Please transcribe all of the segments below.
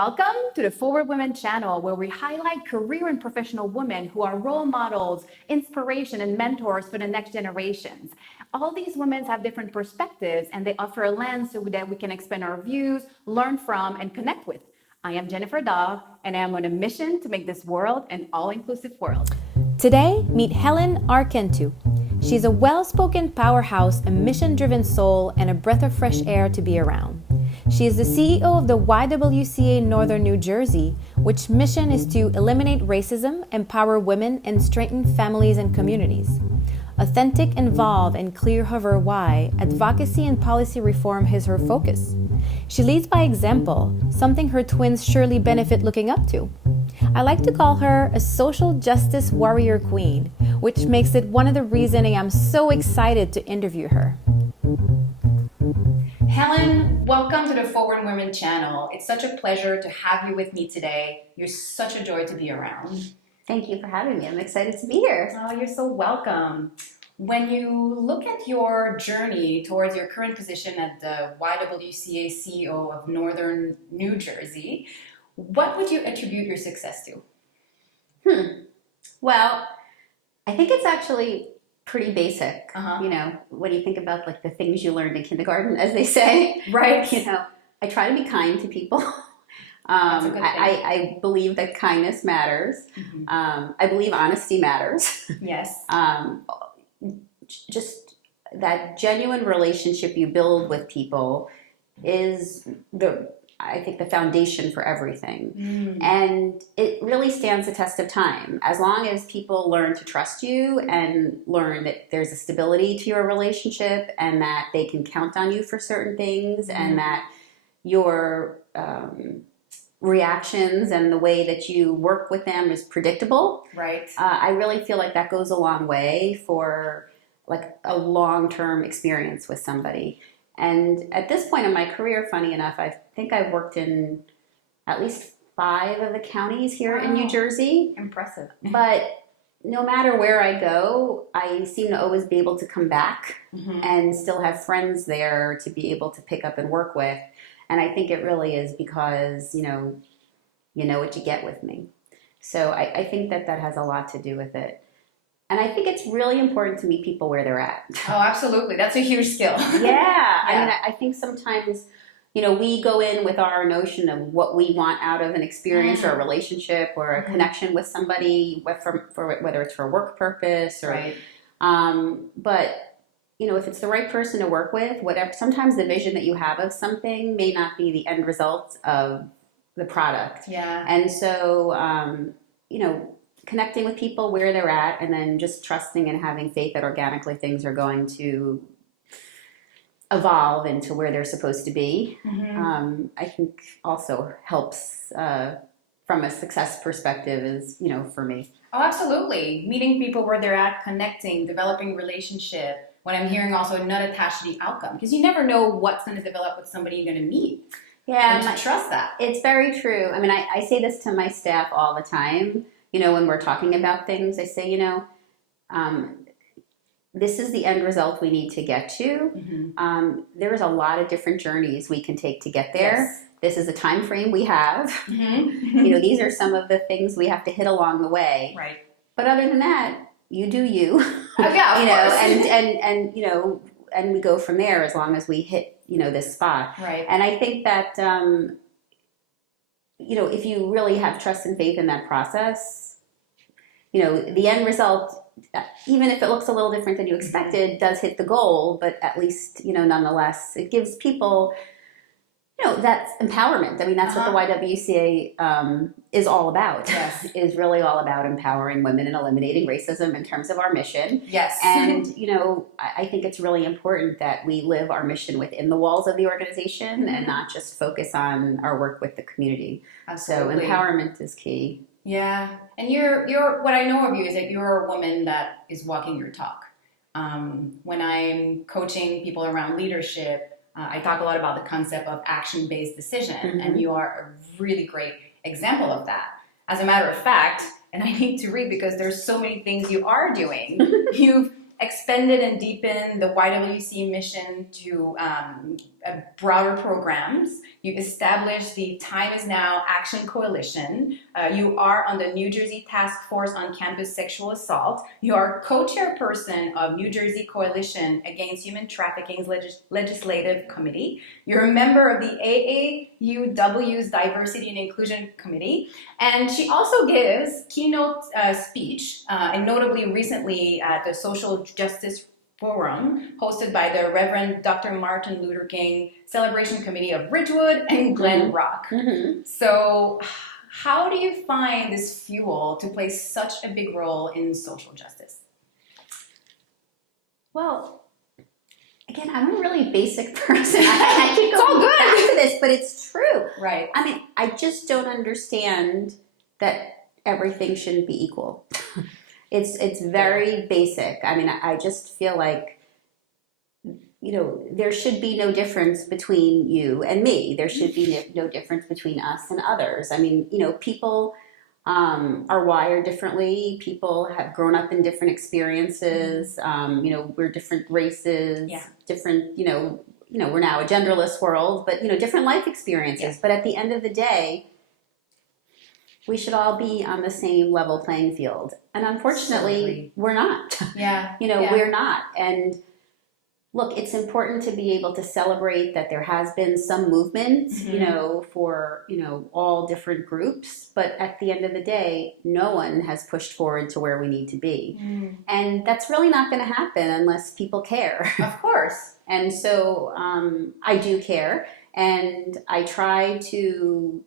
Welcome to the Forward Women channel, where we highlight career and professional women who are role models, inspiration, and mentors for the next generations. All these women have different perspectives, and they offer a lens so that we can expand our views, learn from, and connect with. I am Jennifer Daw, and I am on a mission to make this world an all-inclusive world. Today, meet Helen Archontou. She's a well-spoken powerhouse, a mission-driven soul, and a breath of fresh air to be around. She is the CEO of the YWCA Northern New Jersey, which mission is to eliminate racism, empower women, and strengthen families and communities. Authentic, involved, and clear of her why, advocacy and policy reform is her focus. She leads by example, something her twins surely benefit looking up to. I like to call her a social justice warrior queen, which makes it one of the reasons I'm so excited to interview her. Helen, welcome to the Forward Women channel. It's such a pleasure to have you with me today. You're such a joy to be around. Thank you for having me. I'm excited to be here. Oh, you're so welcome. When you look at your journey towards your current position at the YWCA CEO of Northern New Jersey, what would you attribute your success to? Well, I think it's actually pretty basic. You know, when you think about like the things you learned in kindergarten, as they say. Right. You know, I try to be kind to people. That's a good thing. I believe that kindness matters. I believe honesty matters. Yes. Just that genuine relationship you build with people is I think the foundation for everything. And it really stands the test of time. As long as people learn to trust you and learn that there's a stability to your relationship and that they can count on you for certain things and that your reactions and the way that you work with them is predictable. Right. I really feel like that goes a long way for like a long-term experience with somebody. And at this point in my career, funny enough, I think I've worked in at least 5 of the counties here in New Jersey. Impressive. But no matter where I go, I seem to always be able to come back and still have friends there to be able to pick up and work with. And I think it really is because, you know what you get with me. So I think that has a lot to do with it. And I think it's really important to meet people where they're at. Oh, absolutely. That's a huge skill. Yeah. I mean, I think sometimes, we go in with our notion of what we want out of an experience or a relationship or a connection with somebody, whether it's for a work purpose or, Right. But, if it's the right person to work with, whatever, sometimes the vision that you have of something may not be the end result of the product. Yeah. And so, connecting with people where they're at and then just trusting and having faith that organically things are going to evolve into where they're supposed to be, I think also helps from a success perspective is, for me. Oh, absolutely. Meeting people where they're at, connecting, developing relationship. What I'm hearing also, not attached to the outcome, because you never know what's going to develop with somebody you're going to meet. Yeah. And to trust that. It's very true. I mean, I say this to my staff all the time. When we're talking about things, I say, this is the end result we need to get to. There's a lot of different journeys we can take to get there. Yes. This is a time frame we have. These are some of the things we have to hit along the way. Right. But other than that, you do you. Yeah, of course. And we go from there as long as we hit, this spot. Right. And I think that if you really have trust and faith in that process, the end result, even if it looks a little different than you expected, does hit the goal, but at least, nonetheless, it gives people, that's empowerment. I mean, that's what the YWCA is all about. Yes. Is really all about empowering women and eliminating racism in terms of our mission. Yes. And, I think it's really important that we live our mission within the walls of the organization and not just focus on our work with the community. Absolutely. So empowerment is key. Yeah. And you're what I know of you is that you're a woman that is walking your talk. When I'm coaching people around leadership, I talk a lot about the concept of action-based decision, and you are a really great example of that. As a matter of fact, and I need to read because there's so many things you are doing. You've expanded and deepened the YWC mission to broader programs. You established the Time Is Now Action Coalition. You are on the New Jersey Task Force on Campus Sexual Assault. You are co-chairperson of New Jersey Coalition Against Human Trafficking's Legislative Committee. You're a member of the AAUW's Diversity and Inclusion Committee. And she also gives keynote speech, and notably recently at the Social Justice Forum hosted by the Reverend Dr. Martin Luther King Celebration Committee of Ridgewood and Glen Rock. So how do you find this fuel to play such a big role in social justice? Well, again, I'm a really basic person. I keep going back to this, but it's true. Right. I mean, I just don't understand that everything shouldn't be equal. It's very basic. I mean, I just feel like, you know, there should be no difference between you and me. There should be no difference between us and others. I mean, you know, people are wired differently. People have grown up in different experiences. You know, we're different races, different, you know, we're now a genderless world, but, you know, different life experiences. But at the end of the day, we should all be on the same level playing field. And unfortunately, we're not. You know, we're not. And look, it's important to be able to celebrate that there has been some movement, you know, for, you know, all different groups. But at the end of the day, no one has pushed forward to where we need to be. And that's really not going to happen unless people care. Of course. And so I do care. And I try to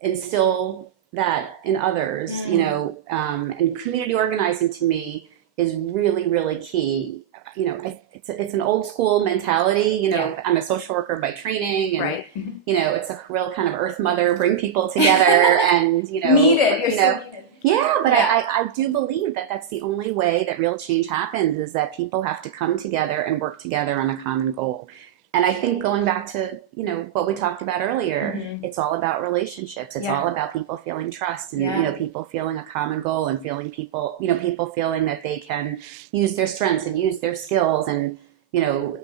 instill that in others, you know, and community organizing to me is really, really key. You know, it's an old school mentality. You know, I'm a social worker by training, and you know, it's a real kind of earth mother, bring people together, and you know, needed. You know, yeah, but I do believe that that's the only way that real change happens, is that people have to come together and work together on a common goal. And I think going back to, you know, what we talked about earlier, it's all about relationships. It's all about people feeling trust and, you know, people feeling a common goal and feeling people, you know, people feeling that they can use their strengths and use their skills and, you know,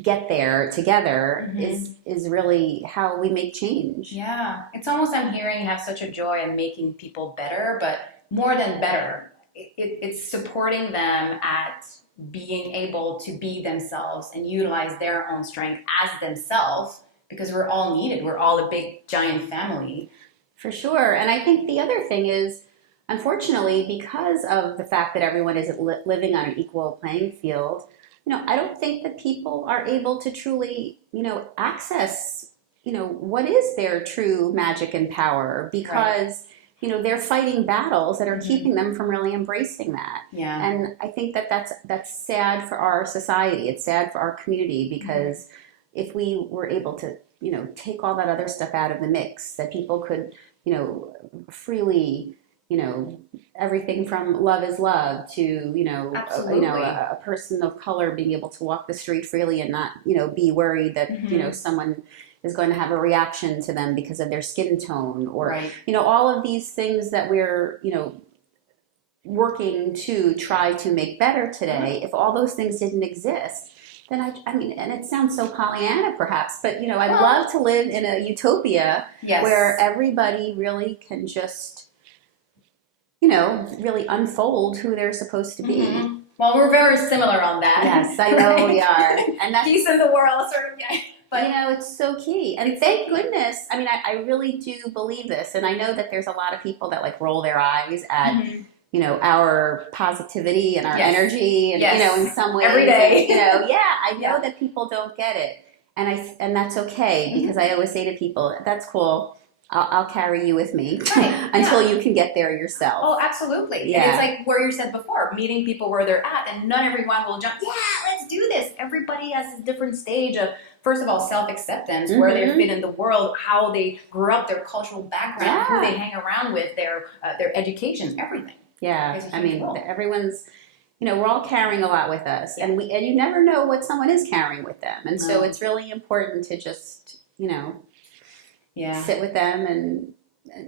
get there together is really how we make change. Yeah. It's almost, I'm hearing you have such a joy in making people better, but more than better, it's supporting them at being able to be themselves and utilize their own strength as themselves, because we're all needed. We're all a big, giant family. For sure. And I think the other thing is, unfortunately, because of the fact that everyone is living on an equal playing field, you know, I don't think that people are able to truly, you know, access, you know, what is their true magic and power, because you know, they're fighting battles that are keeping them from really embracing that. And I think that that's sad for our society. It's sad for our community, because if we were able to, you know, take all that other stuff out of the mix, that people could, you know, freely, you know, everything from love is love to, you know, a person of color being able to walk the street freely and not, you know, be worried that, you know, someone is going to have a reaction to them because of their skin tone, or, you know, all of these things that we're, you know, working to try to make better today. If all those things didn't exist, then I mean, and it sounds so Pollyanna perhaps, but, you know, I'd love to live in a utopia where everybody really can just, you know, really unfold who they're supposed to be. Well, we're very similar on that. Yes, I know we are. And that's peace in the world, sort of. But, you know, it's so key. And thank goodness, I mean, I really do believe this. And I know that there's a lot of people that, like, roll their eyes at, you know, our positivity and our energy. And, you know, in some ways. Every day. And, you know, I know that people don't get it. And that's okay, because I always say to people, that's cool. I'll carry you with me until you can get there yourself. Oh, absolutely. And it's like where you said before, meeting people where they're at, and not everyone will jump, let's do this. Everybody has a different stage of, first of all, self-acceptance, where they fit in the world, how they grew up, their cultural background, who they hang around with, their education, everything. Yeah, I mean, everyone's, you know, we're all carrying a lot with us, and you never know what someone is carrying with them. And so it's really important to just, you know, sit with them and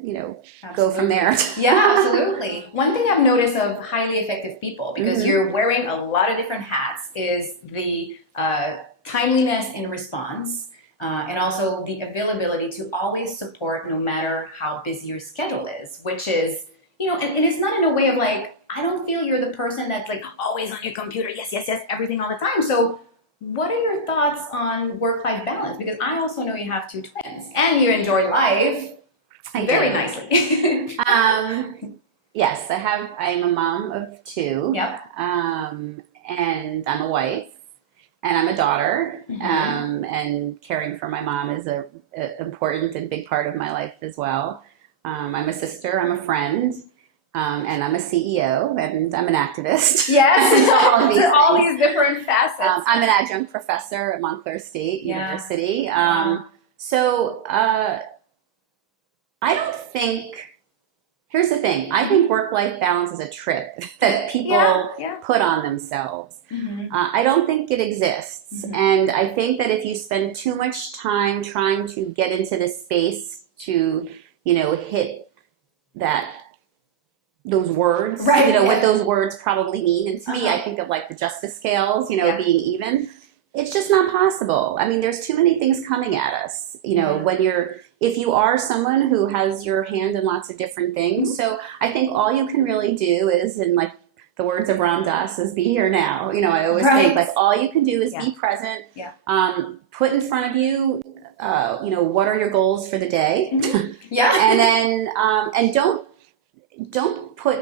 you know, go from there. Yeah, absolutely. One thing I've noticed of highly effective people, because you're wearing a lot of different hats, is the timeliness in response. and also the availability to always support no matter how busy your schedule is, which is, and it's not in a way of like, I don't feel you're the person that's like always on your computer, yes, yes, yes, everything all the time. So what are your thoughts on work-life balance? Because I also know you have 2 twins and you enjoy life very nicely. Yes, I'm a mom of 2. Yep. And I'm a wife. And I'm a daughter, and caring for my mom is a important and big part of my life as well. I'm a sister, I'm a friend, and I'm a CEO, and I'm an activist. Yes, all these these different facets. I'm an adjunct professor at Montclair State University. So I don't think. Here's the thing. I think work-life balance is a trip that people put on themselves. I don't think it exists. And I think that if you spend too much time trying to get into this space to, hit those words, what those words probably mean. And to me, I think of like the justice scales, being even. It's just not possible. I mean, there's too many things coming at us, if you are someone who has your hand in lots of different things. So I think all you can really do is, in like the words of Ram Dass, is be here now. I always think like all you can do is be present, put in front of you, what are your goals for the day? And then, and don't put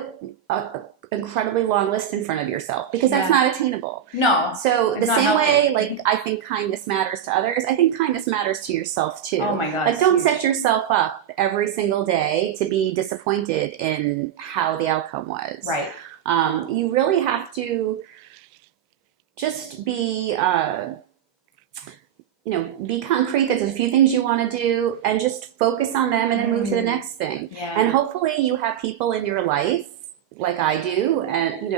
a incredibly long list in front of yourself, because that's not attainable. No. So the same way, like, I think kindness matters to others, I think kindness matters to yourself too. Oh my God. Like, don't set yourself up every single day to be disappointed in how the outcome was. Right. You really have to just be, be concrete. There's a few things you want to do, and just focus on them, and then move to the next thing. Yeah. And hopefully you have people in your life, like I do, and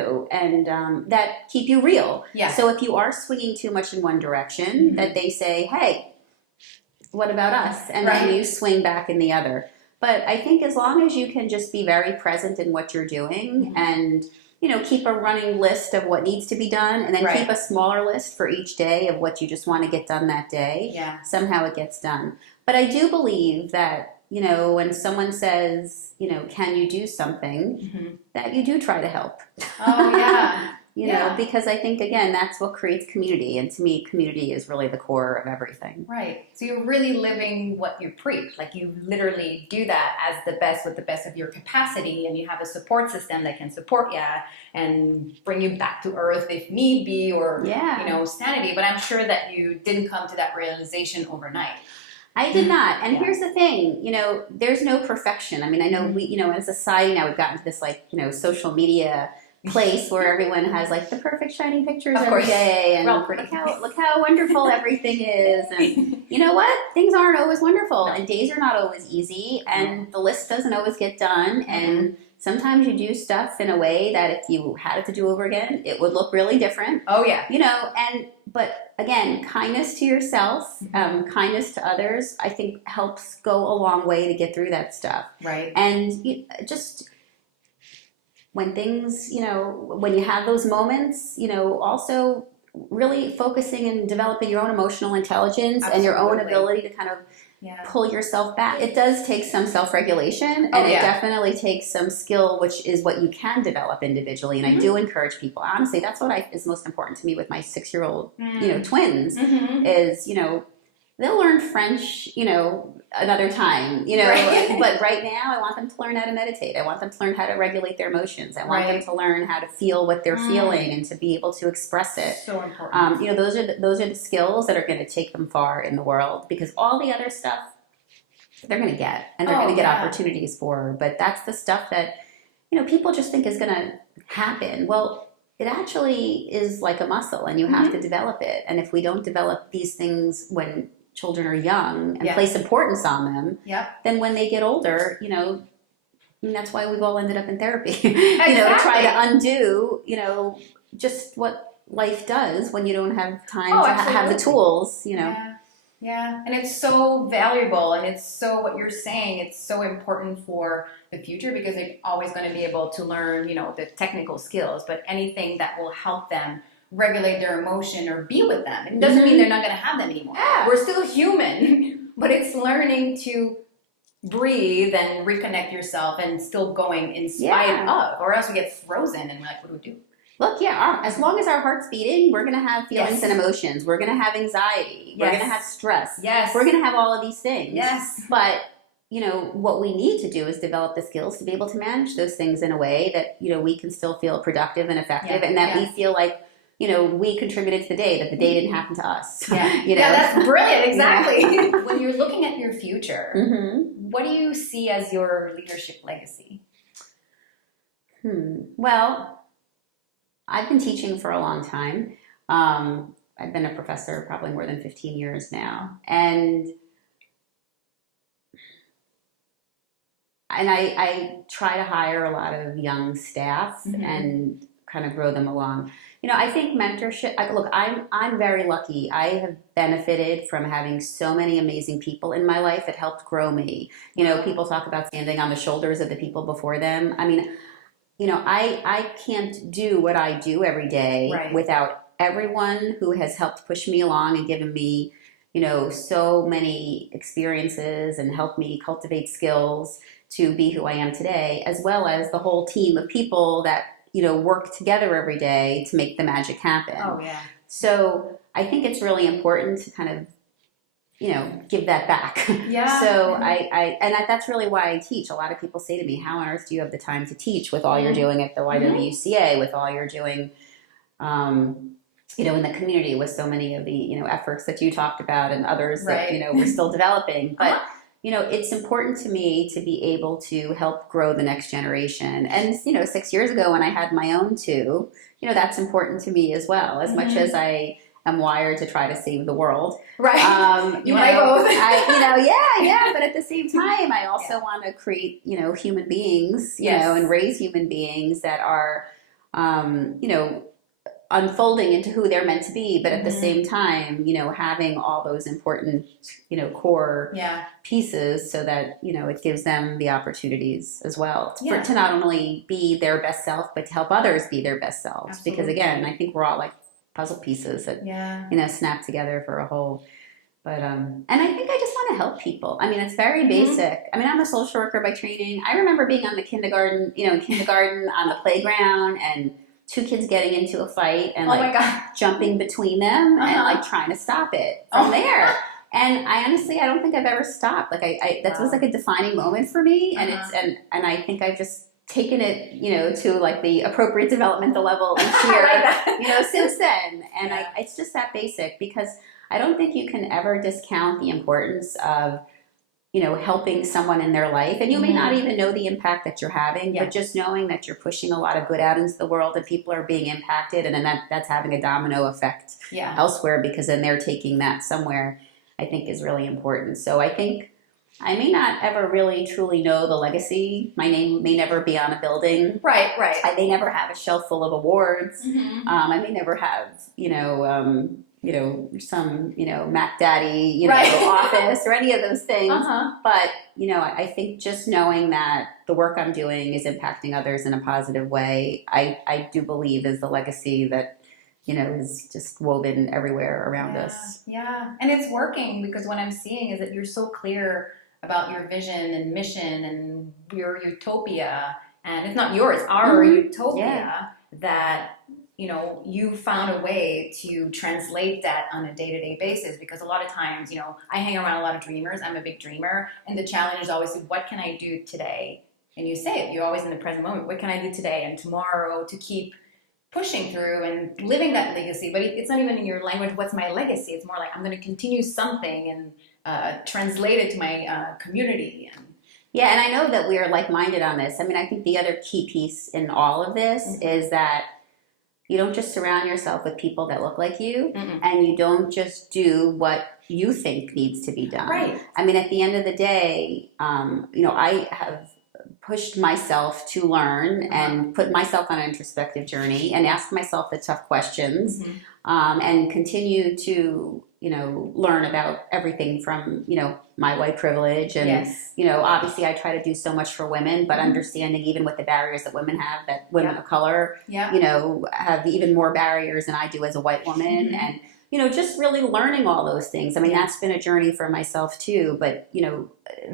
that keep you real. Yeah. So if you are swinging too much in one direction, that they say, hey, what about us? And then you swing back in the other. But I think as long as you can just be very present in what you're doing, and keep a running list of what needs to be done, and then keep a smaller list for each day of what you just want to get done that day. Somehow it gets done. But I do believe that, when someone says, can you do something, that you do try to help. Oh, yeah. Because I think, again, that's what creates community. And to me, community is really the core of everything. Right. So you're really living what you preach. Like, you literally do that as the best with the best of your capacity, and you have a support system that can support you and bring you back to earth if need be, or, sanity. But I'm sure that you didn't come to that realization overnight. I did not. And here's the thing, there's no perfection. I mean, I know we, as a society now, we've gotten to this, like, social media place where everyone has like the perfect shining pictures every day, and look how wonderful everything is. And you know what? Things aren't always wonderful, and days are not always easy, and the list doesn't always get done. And sometimes you do stuff in a way that if you had it to do over again, it would look really different. Oh yeah. But again, kindness to yourself, kindness to others, I think helps go a long way to get through that stuff. Right. And just when things, when you have those moments, also really focusing and developing your own emotional intelligence and your own ability to kind of pull yourself back. It does take some self-regulation, and it definitely takes some skill, which is what you can develop individually. And I do encourage people. Honestly, that's what is most important to me with my 6-year-old, twins, is, they'll learn French, another time, but right now I want them to learn how to meditate. I want them to learn how to regulate their emotions. I want them to learn how to feel what they're feeling and to be able to express it. So important. Those are the skills that are going to take them far in the world, because all the other stuff they're going to get, and they're going to get opportunities for. But that's the stuff that, people just think is going to happen. Well, it actually is like a muscle, and you have to develop it. And if we don't develop these things when children are young and place importance on them, then when they get older, that's why we've all ended up in therapy, to try to undo, just what life does when you don't have time to have the tools, Yeah, and it's so valuable, and it's so, what you're saying, it's so important for the future, because they're always going to be able to learn, the technical skills, but anything that will help them regulate their emotion or be with them. It doesn't mean they're not going to have them anymore. Yeah. We're still human, but it's learning to breathe and reconnect yourself and still going in spite of, or else we get frozen and we're like, what do we do? Look, as long as our heart's beating, we're going to have feelings and emotions. We're going to have anxiety. We're going to have stress. Yes. We're going to have all of these things. Yes. But, what we need to do is develop the skills to be able to manage those things in a way that, we can still feel productive and effective and that we feel like, we contributed to the day, that the day didn't happen to us. Yeah, yeah, that's brilliant. Exactly. When you're looking at your future, what do you see as your leadership legacy? Well, I've been teaching for a long time. I've been a professor probably more than 15 years now. And I try to hire a lot of young staff and kind of grow them along. I think mentorship, look, I'm very lucky. I have benefited from having so many amazing people in my life that helped grow me. People talk about standing on the shoulders of the people before them. I mean, I can't do what I do every day without everyone who has helped push me along and given me, so many experiences and helped me cultivate skills to be who I am today, as well as the whole team of people that, work together every day to make the magic happen. Oh, yeah. So I think it's really important to kind of, give that back. Yeah. So that's really why I teach. A lot of people say to me, how on earth do you have the time to teach with all you're doing at the YWCA, with all you're doing, in the community with so many of the, efforts that you talked about and others that, we're still developing. But it's important to me to be able to help grow the next generation. And, 6 years ago when I had my own two, that's important to me as well, as much as I am wired to try to save the world. Right. You might both. But at the same time, I also want to create, human beings, and raise human beings that are, unfolding into who they're meant to be, but at the same time, having all those important, core pieces so that, it gives them the opportunities as well to not only be their best self, but to help others be their best selves. Absolutely. Because again, I think we're all like puzzle pieces that, snap together for a whole. But, and I think I just want to help people. I mean, it's very basic. I mean, I'm a social worker by training. I remember being on the kindergarten on the playground and two kids getting into a fight and jumping between them and trying to stop it from there. And I don't think I've ever stopped. Like that was like a defining moment for me. And and I think I've just taken it, to like the appropriate developmental level each year, since then. And it's just that basic, because I don't think you can ever discount the importance of, helping someone in their life. And you may not even know the impact that you're having, but just knowing that you're pushing a lot of good out into the world and people are being impacted, and then that's having a domino effect elsewhere, because then they're taking that somewhere, I think is really important. So I think I may not ever really truly know the legacy. My name may never be on a building. Right. I may never have a shelf full of awards. I may never have, some, Mac Daddy, office or any of those things. But, I think just knowing that the work I'm doing is impacting others in a positive way, I do believe is the legacy that, is just woven everywhere around us. Yeah. And it's working, because what I'm seeing is that you're so clear about your vision and mission and your utopia. And it's not yours, our utopia, that you found a way to translate that on a day-to-day basis. Because a lot of times, I hang around a lot of dreamers. I'm a big dreamer. And the challenge is always, what can I do today? And you say it, you're always in the present moment. What can I do today and tomorrow to keep pushing through and living that legacy? But it's not even in your language, what's my legacy? It's more like, I'm going to continue something and translate it to my community. Yeah, and I know that we are like-minded on this. I mean, I think the other key piece in all of this is that you don't just surround yourself with people that look like you, and you don't just do what you think needs to be done. Right. I mean, at the end of the day, I have pushed myself to learn and put myself on an introspective journey and ask myself the tough questions, and continue to, learn about everything from, my white privilege. And, Yes. Obviously I try to do so much for women, but understanding even with the barriers that women have, that women of color, have even more barriers than I do as a white woman. And, just really learning all those things. I mean, that's been a journey for myself too, but,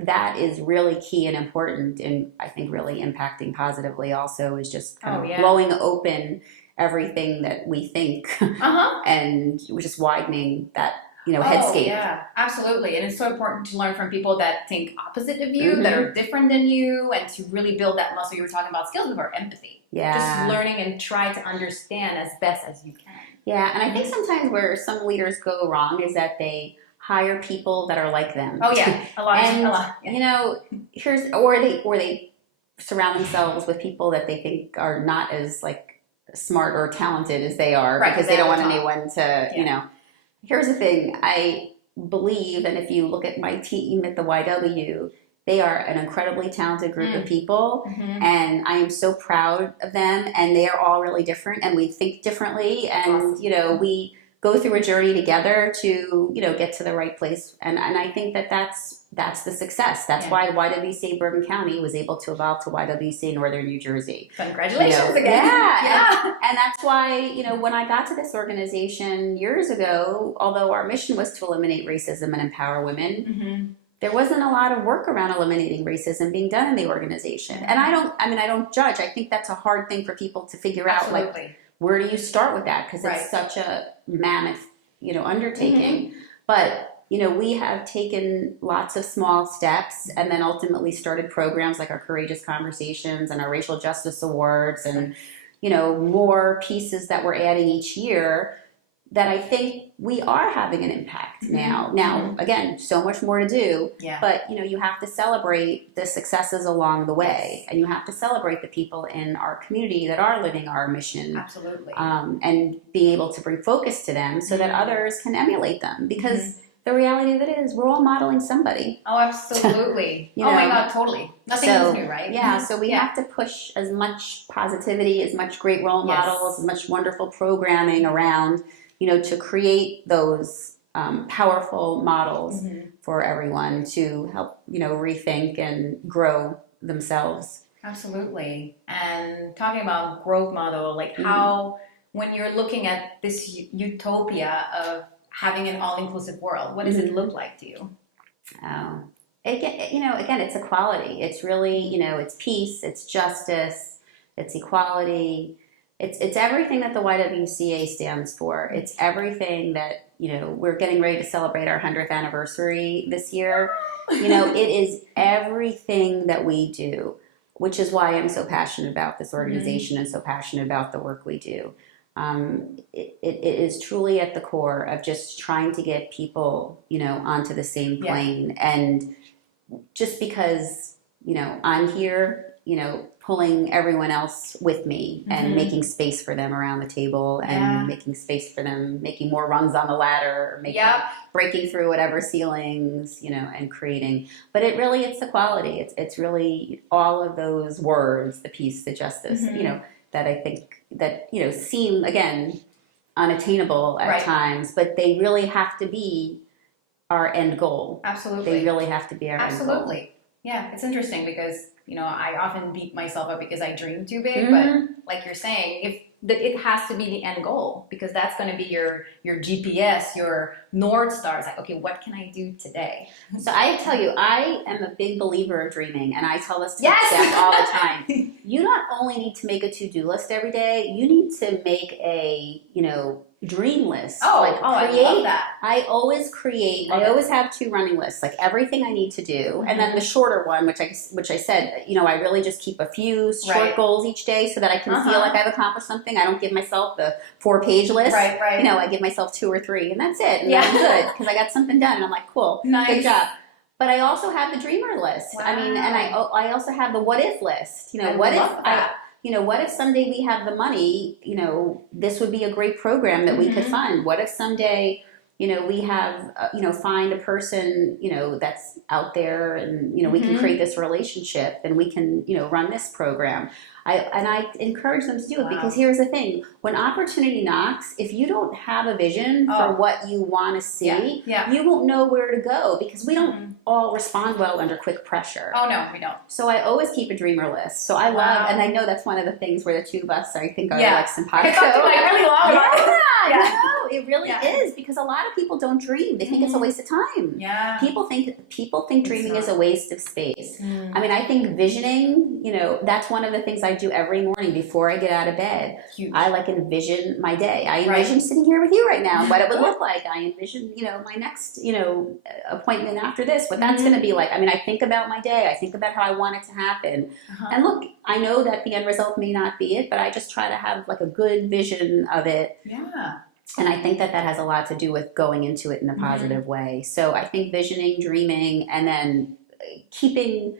that is really key and important. And I think really impacting positively also is just kind of blowing open everything that we think and we're just widening that headscape. Yeah, absolutely. And it's so important to learn from people that think opposite of you, that are different than you, and to really build that muscle. You were talking about skills before, empathy. Just learning and try to understand as best as you can. Yeah, and I think sometimes where some leaders go wrong is that they hire people that are like them. Oh yeah, a lot. Or they surround themselves with people that they think are not as smart or talented as they are, because they don't want anyone to, Here's the thing, I believe, and if you look at my team at the YW, they are an incredibly talented group of people, and I am so proud of them, and they are all really different, and we think differently, and, we go through a journey together to, get to the right place, and I think that's the success. That's why YWCA Bergen County was able to evolve to YWCA Northern New Jersey. Congratulations again. Yeah. And that's why, when I got to this organization years ago, although our mission was to eliminate racism and empower women, there wasn't a lot of work around eliminating racism being done in the organization. And I don't judge. I think that's a hard thing for people to figure out. Where do you start with that? Because it's such a mammoth, undertaking. But we have taken lots of small steps and then ultimately started programs like our Courageous Conversations and our Racial Justice Awards and, more pieces that we're adding each year that I think we are having an impact now. Now, again, so much more to do, but, you have to celebrate the successes along the way, and you have to celebrate the people in our community that are living our mission. Absolutely. And being able to bring focus to them so that others can emulate them, because the reality of it is we're all modeling somebody. Oh, absolutely. Oh my God, totally. Nothing is new, right? Yeah, so we have to push as much positivity, as much great role models, as much wonderful programming around, to create those powerful models for everyone to help, rethink and grow themselves. Absolutely. And talking about growth model, how, when you're looking at this utopia of having an all-inclusive world, what does it look like to you? Again, it's equality. It's really, it's peace, it's justice, it's equality. It's everything that the YWCA stands for. It's everything that, we're getting ready to celebrate our 100th anniversary this year. It is everything that we do, which is why I'm so passionate about this organization and so passionate about the work we do. It is truly at the core of just trying to get people, onto the same plane. And just because, I'm here, pulling everyone else with me and making space for them around the table and making space for them, making more rungs on the ladder, breaking through whatever ceilings, and creating. But it's the quality. It's really all of those words, the peace, the justice, that I think that, seem, again, unattainable at times, but they really have to be our end goal. Absolutely. They really have to be our end goal. Absolutely. Yeah, it's interesting because, I often beat myself up because I dream too big, but like you're saying, it has to be the end goal, because that's going to be your GPS, your North Star. It's like, okay, what can I do today? So I tell you, I am a big believer of dreaming, and I tell this to staff all the time. You not only need to make a to-do list every day, you need to make a, dream list. I love that. I always create. I always have 2 running lists, like everything I need to do, and then the shorter one, which I said, I really just keep a few short goals each day so that I can feel like I've accomplished something. I don't give myself the 4-page list. Right. I give myself 2 or 3, and that's it. And I'm good because I got something done, and I'm like, cool, good job. But I also have the dreamer list. Wow. And I also have the what if list. What if someday we have the money, this would be a great program that we could fund. What if someday, we have, find a person, that's out there and, we can create this relationship and we can, run this program. I encourage them to do it because here's the thing. When opportunity knocks, if you don't have a vision for what you want to see, you won't know where to go because we don't all respond well under quick pressure. Oh, no, we don't. So I always keep a dreamer list. So I love, and I know that's one of the things where the two of us, I think, are like simpatico. It's really long. It really is because a lot of people don't dream. They think it's a waste of time. Yeah. People think dreaming is a waste of space. I mean, I think visioning, that's one of the things I do every morning before I get out of bed. Huge. I envision my day. I envision sitting here with you right now, what it would look like. I envision, my next, appointment after this, what that's going to be like. I mean, I think about my day. I think about how I want it to happen. And look, I know that the end result may not be it, but I just try to have like a good vision of it. Yeah. And I think that has a lot to do with going into it in a positive way. So I think visioning, dreaming, and then keeping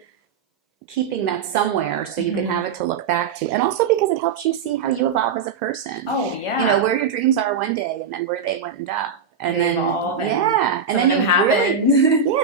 that somewhere so you can have it to look back to. And also because it helps you see how you evolve as a person. Oh, yeah. Where your dreams are one day and then where they went up. And they then evolve. And then you happen.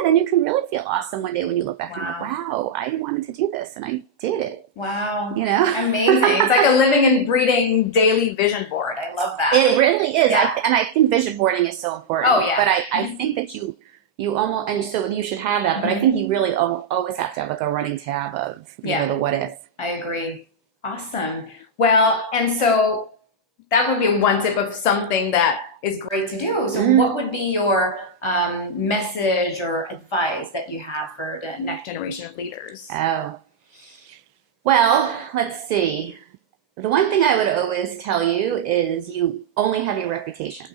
then you can really feel awesome one day when you look back and you're like, wow, I wanted to do this and I did it. Wow. Amazing. It's like a living and breathing daily vision board. I love that. It really is. Yeah. I think vision boarding is so important. Oh, yeah. But I think that you almost, and so you should have that, but I think you really always have to have like a running tab of the what if. I agree. Awesome. Well, and so that would be one tip of something that is great to do. So what would be your message or advice that you have for the next generation of leaders? Oh, well, let's see. The one thing I would always tell you is you only have your reputation.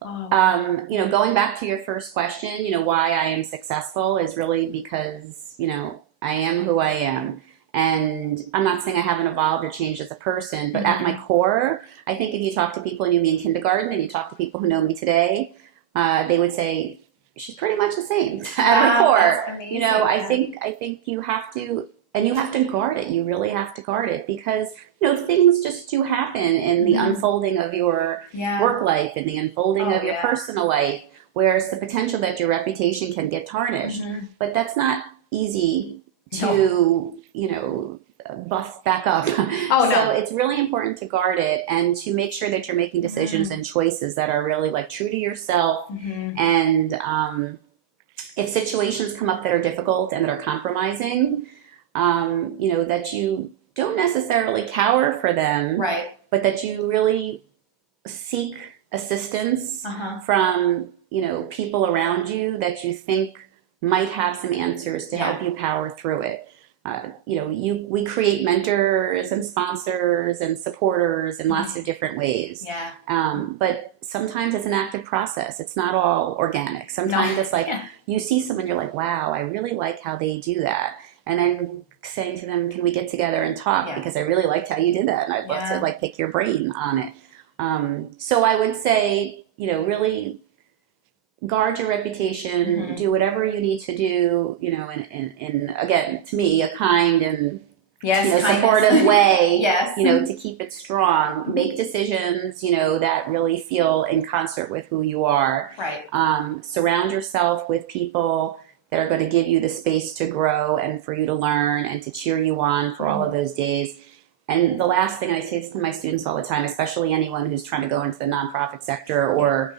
Going back to your first question, why I am successful is really because, I am who I am. And I'm not saying I haven't evolved or changed as a person, but at my core, I think if you talk to people who knew me in kindergarten and you talk to people who know me today, they would say, she's pretty much the same at her core. I think you have to, and you have to guard it. You really have to guard it because, things just do happen in the unfolding of your work life and the unfolding of your personal life, whereas the potential that your reputation can get tarnished. But that's not easy to, buff back up. So it's really important to guard it and to make sure that you're making decisions and choices that are really like true to yourself. And if situations come up that are difficult and that are compromising, that you don't necessarily cower for them, but that you really seek assistance from, people around you that you think might have some answers to help you power through it. We create mentors and sponsors and supporters in lots of different ways. But sometimes it's an active process. It's not all organic. Sometimes it's like you see someone, you're like, wow, I really like how they do that. And I'm saying to them, can we get together and talk? Because I really liked how you did that. And I'd love to pick your brain on it. So I would say, really guard your reputation, do whatever you need to do, in again, to me, a kind and supportive way, to keep it strong. Make decisions, that really feel in concert with who you are. Surround yourself with people that are going to give you the space to grow and for you to learn and to cheer you on for all of those days. And the last thing I say to my students all the time, especially anyone who's trying to go into the nonprofit sector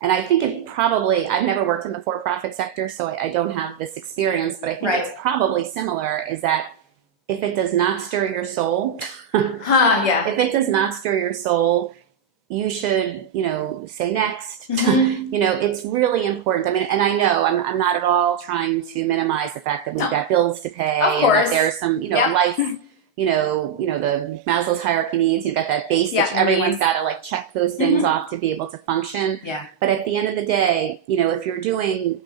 and I think I've never worked in the for-profit sector, so I don't have this experience, but I think it's probably similar, is that if it does not stir your soul, if it does not stir your soul, you should, say next. It's really important. I mean, and I know I'm not at all trying to minimize the fact that we've got bills to pay. Of course. And that there's some, life, the Maslow's hierarchy needs. You've got that base which everyone's got to check those things off to be able to function. But at the end of the day, if you're doing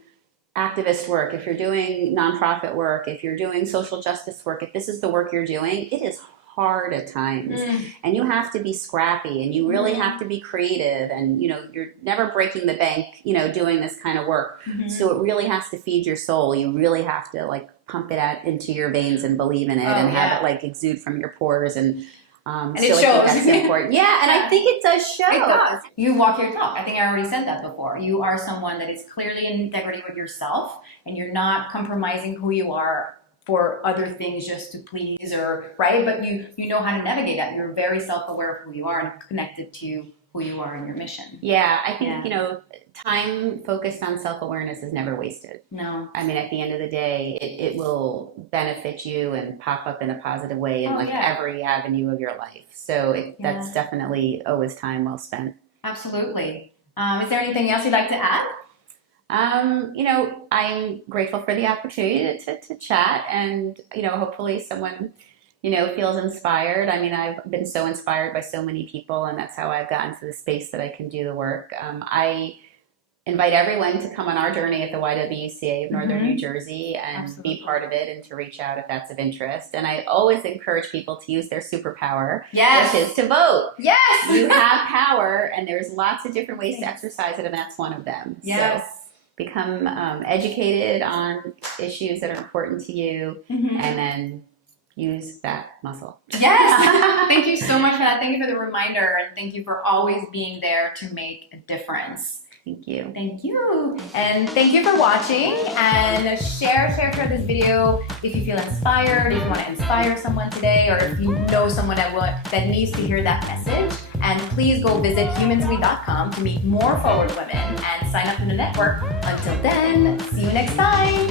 activist work, if you're doing nonprofit work, if you're doing social justice work, if this is the work you're doing, it is hard at times. And you have to be scrappy and you really have to be creative and, you're never breaking the bank, doing this kind of work. So it really has to feed your soul. You really have to pump it out into your veins and believe in it and have it exude from your pores. And And still it shows. I think that's important. Yeah, and I think it does show. It does. You walk your talk. I think I already said that before. You are someone that is clearly in integrity with yourself, and you're not compromising who you are for other things just to please or right. But you know how to navigate that. You're very self-aware of who you are and connected to who you are in your mission. Yeah, I think time focused on self-awareness is never wasted. No. I mean, at the end of the day, it will benefit you and pop up in a positive way in every avenue of your life. So that's definitely always time well spent. Absolutely. Is there anything else you'd like to add? I'm grateful for the opportunity to chat, and hopefully someone feels inspired. I mean, I've been so inspired by so many people, and that's how I've gotten to the space that I can do the work. I invite everyone to come on our journey at the YWCA of Northern New Jersey and be part of it, and to reach out if that's of interest. And I always encourage people to use their superpower, which is to vote. Yes! You have power, and there's lots of different ways to exercise it, and that's one of them. Yes. So become educated on issues that are important to you, and then use that muscle. Yes! Thank you so much for that. Thank you for the reminder, and thank you for always being there to make a difference. Thank you. Thank you. And thank you for watching, and share this video if you feel inspired, if you want to inspire someone today, or if you know someone that needs to hear that message. And please go visit humanslead.com to meet more forward women and sign up to the network. Until then, see you next time.